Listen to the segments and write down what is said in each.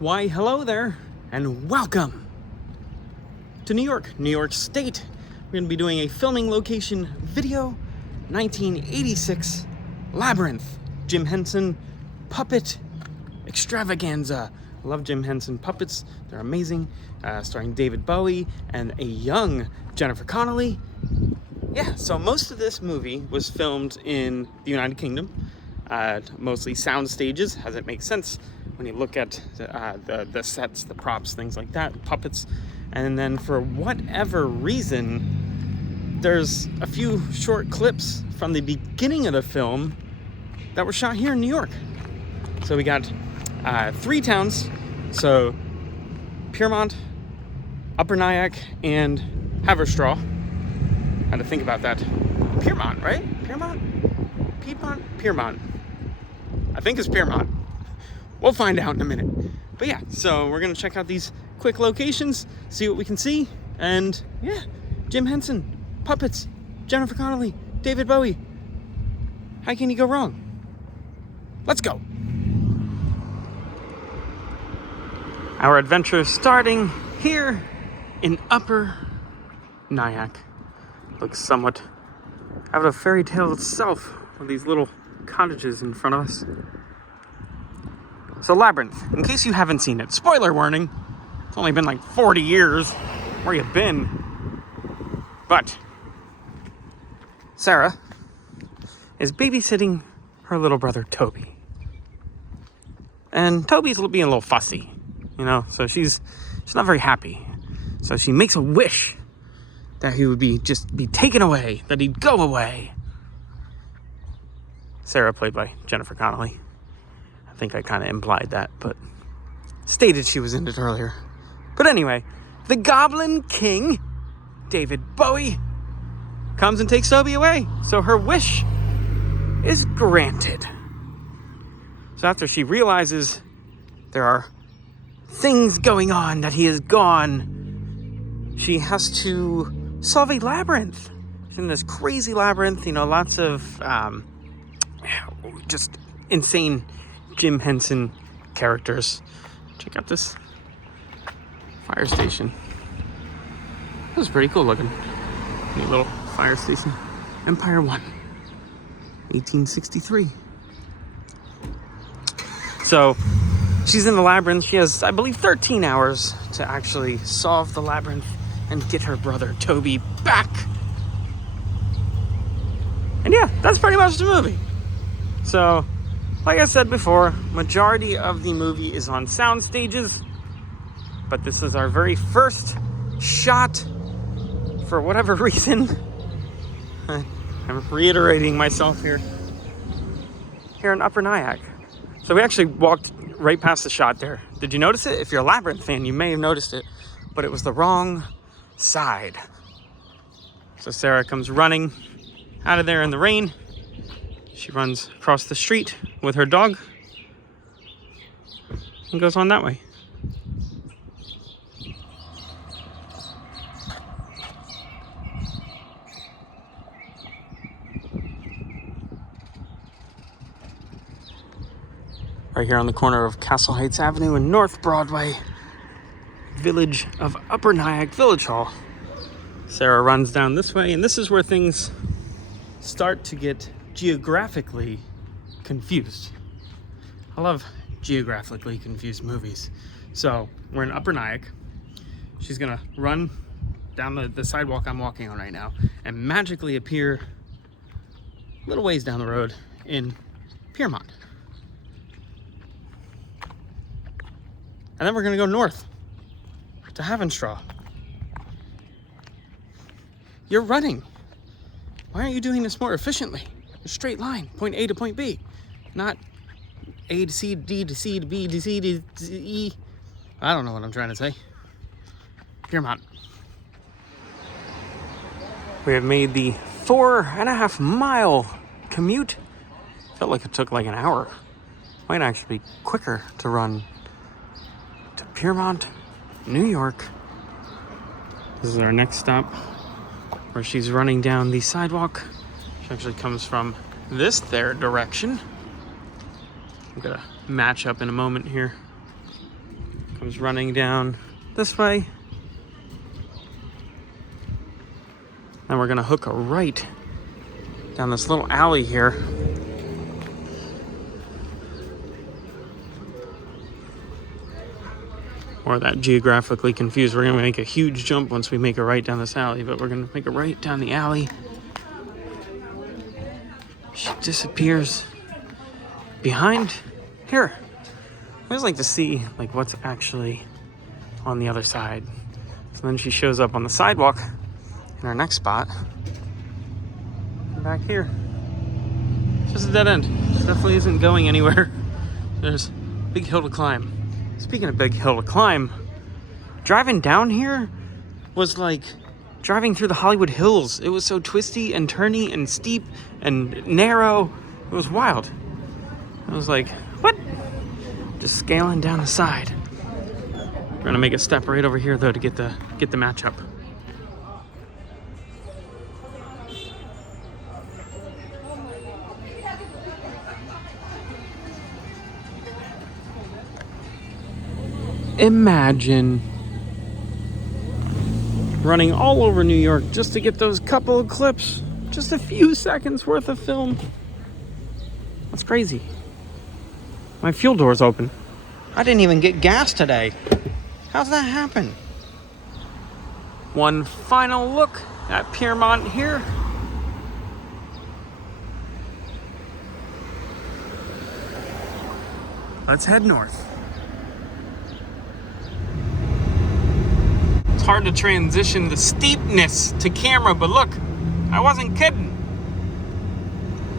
Why, hello there, and welcome to New York State. We're going to be doing a filming location video, 1986 Labyrinth, Jim Henson puppet extravaganza. I love Jim Henson puppets, they're amazing, starring David Bowie and a young Jennifer Connelly. Yeah, so most of this movie was filmed in the United Kingdom, mostly sound stages, as it makes sense when you look at the sets, the props, things like that, puppets. And then for whatever reason, there's a few short clips from the beginning of the film that were shot here in New York. So we got 3 towns, so Piermont, Upper Nyack, and Haverstraw. Had to think about that. Piermont, right? Piermont? Piedmont? Piermont. I think it's Piermont. We'll find out in a minute. But yeah, so we're gonna check out these quick locations, see what we can see, and yeah, Jim Henson, puppets, Jennifer Connelly, David Bowie. How can you go wrong? Let's go. Our adventure starting here in Upper Nyack. Looks somewhat out of a fairy tale itself, with these little cottages in front of us. So Labyrinth, in case you haven't seen it, spoiler warning, it's only been like 40 years, where you been? But Sarah is babysitting her little brother Toby. And Toby's being a little fussy, you know, so she's not very happy. So she makes a wish that he would be taken away, that he'd go away. Sarah, played by Jennifer Connelly. I think I kind of implied that, but stated she was in it earlier. But anyway, the Goblin King, David Bowie, comes and takes Toby away. So her wish is granted. So after she realizes there are things going on, that he is gone, she has to solve a labyrinth. She's in this crazy labyrinth, you know, lots of just insane Jim Henson characters. Check out this fire station. That was pretty cool looking. Neat little fire station. Empire 1, 1863. So she's in the labyrinth. She has, I believe, 13 hours to actually solve the labyrinth and get her brother Toby back. And yeah, that's pretty much the movie. So, like I said before, majority of the movie is on sound stages, but this is our very first shot for whatever reason. I'm reiterating myself here in Upper Nyack. So we actually walked right past the shot there. Did you notice it? If you're a Labyrinth fan, you may have noticed it, but it was the wrong side. So Sarah comes running out of there in the rain. She runs across the street with her dog and goes on that way. Right here on the corner of Castle Heights Avenue and North Broadway, village of Upper Nyack Village Hall. Sarah runs down this way, and this is where things start to get geographically confused. I love geographically confused movies. So we're in Upper Nyack. She's gonna run down the sidewalk I'm walking on right now and magically appear a little ways down the road in Piermont. And then we're gonna go north to Haverstraw. You're running. Why aren't you doing this more efficiently? A straight line, point A to point B, not A to C, D to C to B to C to E. I don't know what I'm trying to say. Piermont. We have made the 4.5 mile commute. Felt like it took like an hour. Might actually be quicker to run to Piermont, New York, This is our next stop, where she's running down the sidewalk. She actually comes from this there direction. I'm gonna match up in a moment here. Comes running down this way. And we're gonna hook a right down this little alley here. Or that geographically confused. We're gonna make a huge jump once we make a right down this alley, but we're gonna make a right down the alley. She disappears behind here. I always like to see like what's actually on the other side. So then she shows up on the sidewalk in our next spot. Back here. It's just a dead end. It definitely isn't going anywhere. There's a big hill to climb. Speaking of big hill to climb, driving down here was like driving through the Hollywood Hills. It was so twisty and turny and steep and narrow. It was wild. I was like, what? Just scaling down the side. We're gonna make a step right over here though to get the matchup. Imagine running all over New York just to get those couple of clips, just a few seconds worth of film. That's crazy. My fuel door's open. I didn't even get gas today. How's that happen? One final look at Piermont here. Let's head north. It's hard to transition the steepness to camera, but look, I wasn't kidding.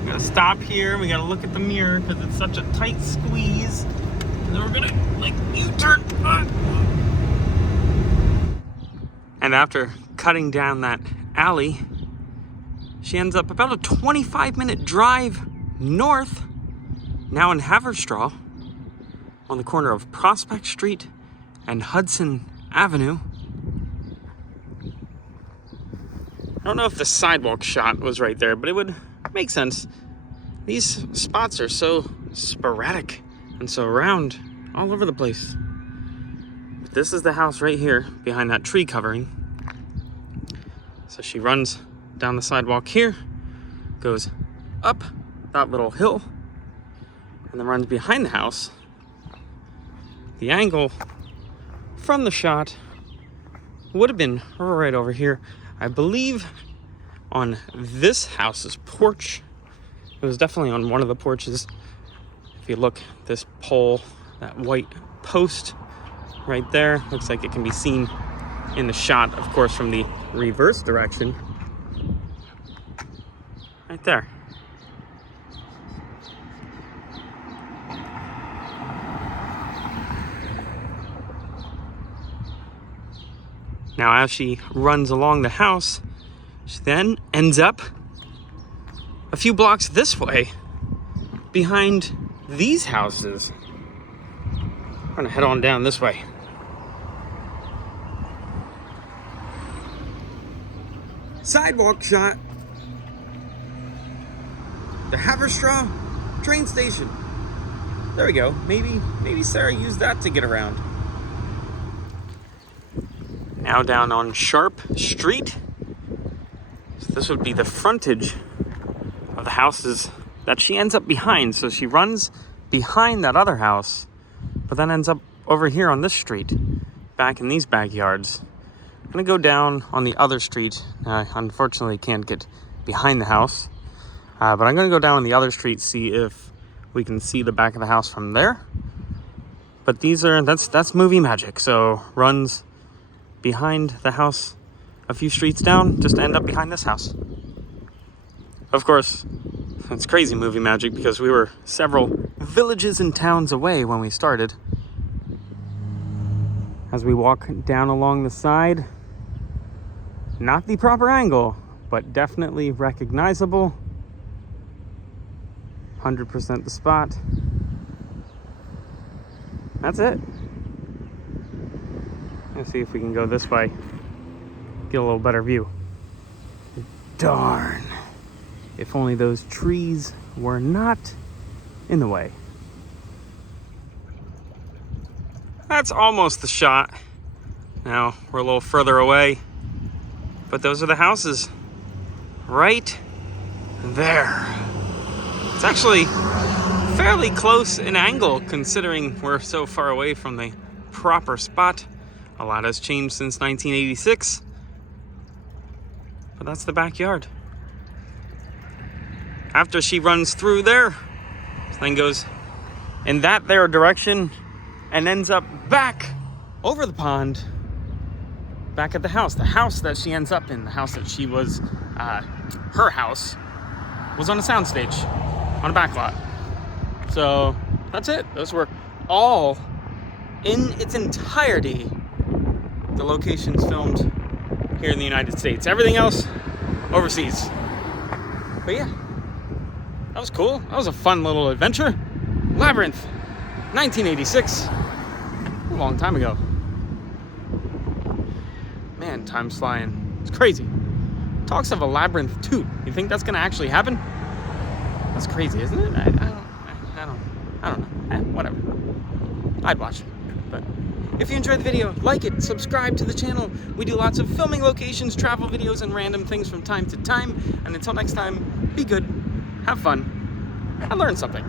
We gotta stop here, we gotta look at the mirror because it's such a tight squeeze. And then we're gonna, like, U-turn. And after cutting down that alley, she ends up about a 25-minute drive north, now in Haverstraw, on the corner of Prospect Street and Hudson Avenue. I don't know if the sidewalk shot was right there, but it would make sense. These spots are so sporadic and so round all over the place. But this is the house right here behind that tree covering. So she runs down the sidewalk here, goes up that little hill, and then runs behind the house. The angle from the shot would have been right over here. I believe on this house's porch. It was definitely on one of the porches. If you look, this pole, that white post right there, looks like it can be seen in the shot, of course, from the reverse direction. Right there. Now, as she runs along the house, she then ends up a few blocks this way behind these houses. I'm gonna head on down this way. Sidewalk shot. The Haverstraw train station. There we go. Maybe Sarah used that to get around. Now down on Sharp Street. So this would be the frontage of the houses that she ends up behind. So she runs behind that other house, but then ends up over here on this street, back in these backyards. I'm gonna go down on the other street. Unfortunately, can't get behind the house, but I'm gonna go down on the other street, see if we can see the back of the house from there. But that's movie magic. So runs behind the house a few streets down, just to end up behind this house. Of course, it's crazy movie magic because we were several villages and towns away when we started. As we walk down along the side, not the proper angle, but definitely recognizable. 100% the spot. That's it. Let's see if we can go this way. get a little better view. Darn. If only those trees were not in the way. That's almost the shot. Now we're a little further away, but those are the houses right there. It's actually fairly close in angle considering we're so far away from the proper spot. A lot has changed since 1986, but that's the backyard. After she runs through there, this thing goes in that there direction and ends up back over the pond, back at the house that she ends up in, the house that she was, her house was on a soundstage on a back lot. So that's it. Those were all in its entirety the locations filmed here in the United States. Everything else overseas. But yeah, that was cool. That was a fun little adventure. Labyrinth, 1986. A long time ago. Man, time's flying. It's crazy. Talks of a Labyrinth 2. You think that's gonna actually happen? That's crazy, isn't it? I don't know. Whatever. I'd watch it. But if you enjoyed the video, like it, subscribe to the channel. We do lots of filming locations, travel videos, and random things from time to time. And until next time, be good, have fun, and learn something.